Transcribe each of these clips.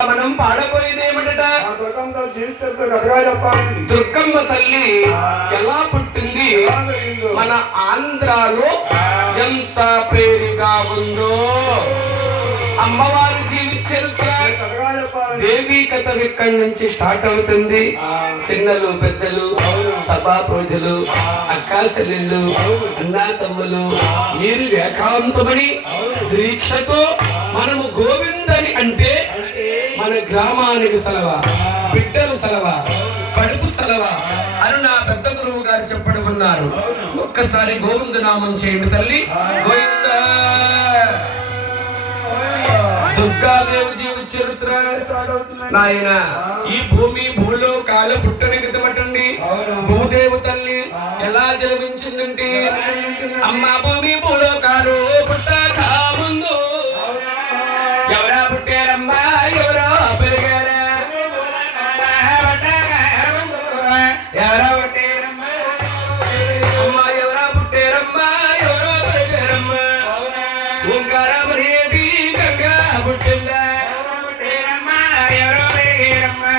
మనం పాడబోయేది ఏమిటట? దుర్గమ్మ తల్లి ఎలా పుట్టింది, మన ఆంధ్రాలో ఎంత పేరుగా ఉందో. అమ్మవారి జీవిత చరిత్ర దేవీ కథ ఇక్కడి నుంచి స్టార్ట్ అవుతుంది. చిన్నలు పెద్దలు, సభా ప్రజలు, అక్కా చెల్లెళ్ళు, అన్నా తమ్ములు, మీరు ఏకాంతమని దీక్షతో మనము గోవిందని అంటే మన గ్రామానికి సెలవ, బిడ్డలు సెలవ, కడుపు సెలవ అని నా పెద్ద గురువు గారు చెప్పడం ఉన్నారు. ఒక్కసారి గోవింద నామం చేయండి తల్లి. గోవింద. దుర్గాదేవి జీవిత చరిత్ర నాయన. ఈ భూమి భూలోకాలు పుట్టనికి తమటండి. భూదేవి తల్లి ఎలా జన్మించిందంటే, అమ్మ భూమి భూలోకాలు పుట్టక ముందు ఎవరా పుట్టారమ్మా, ఎవరో పెరిగారా, ఎవరా పుట్టారమ్మా, అమ్మా ఎవరా పుట్టారమ్మా, ఎవరో పెరిగారమ్మా. ఓంకారమనేటి గంగా పుట్టిందా, ఎవరో పెరిగారమ్మా.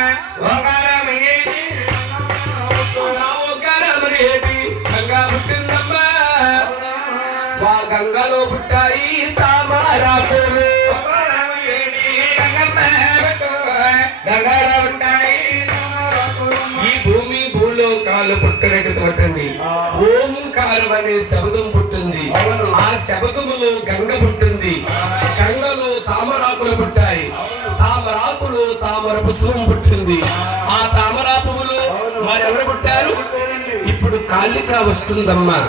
ఓంకారమనేటి గంగా పుట్టిందమ్మా. వా గంగలో పుట్టాయి తామరాకులు, ఈ భూమి భూలోకాలు పుట్టడానికి తోటండి. ఓంకారం అనే శబ్దం పుట్టింది. ఆ శబ్దములో గంగ పుట్టింది. గంగలో తామరాకులు పుట్టాయి. తామరాకులు తామర పుష్పం పుట్టింది. ఆ తామరా పువ్వులు మరెవరు పుట్టారు? ఇప్పుడు కాళిక వస్తుందమ్మా,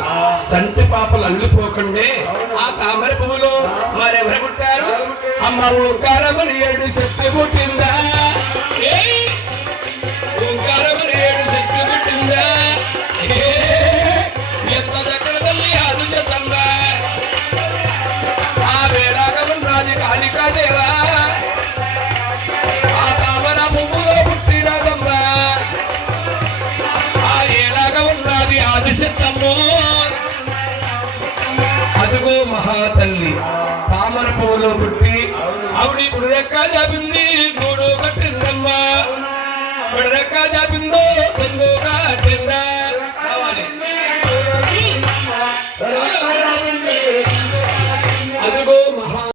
సంటి పాపలు అల్లుపోకండే. ఆ తామర పువ్వులు మరెవరు పుట్టారు? అమ్మ ఓంకారమని 7 శక్తి పుట్టిందా, ఓంకారమని 7 శక్తి పుట్టిందా. ఎంత దగ్గర తల్లి ఆదుజతంగా ఆ వేలాగా ఉన్నది కాళికాదేవా. ఆ తామర పువ్వులో పుట్టినదమ్మా, ఆ ఏలాగా ఉన్నది ఆదిశత్తము. అదుగో మహాతల్లి తామర పువ్వులో పుట్టి ఆవిడ కుడిరెక్క జాపింది, గూడు కట్టిందమ్మా. కుడిరెక్క జాపిందో సందుగా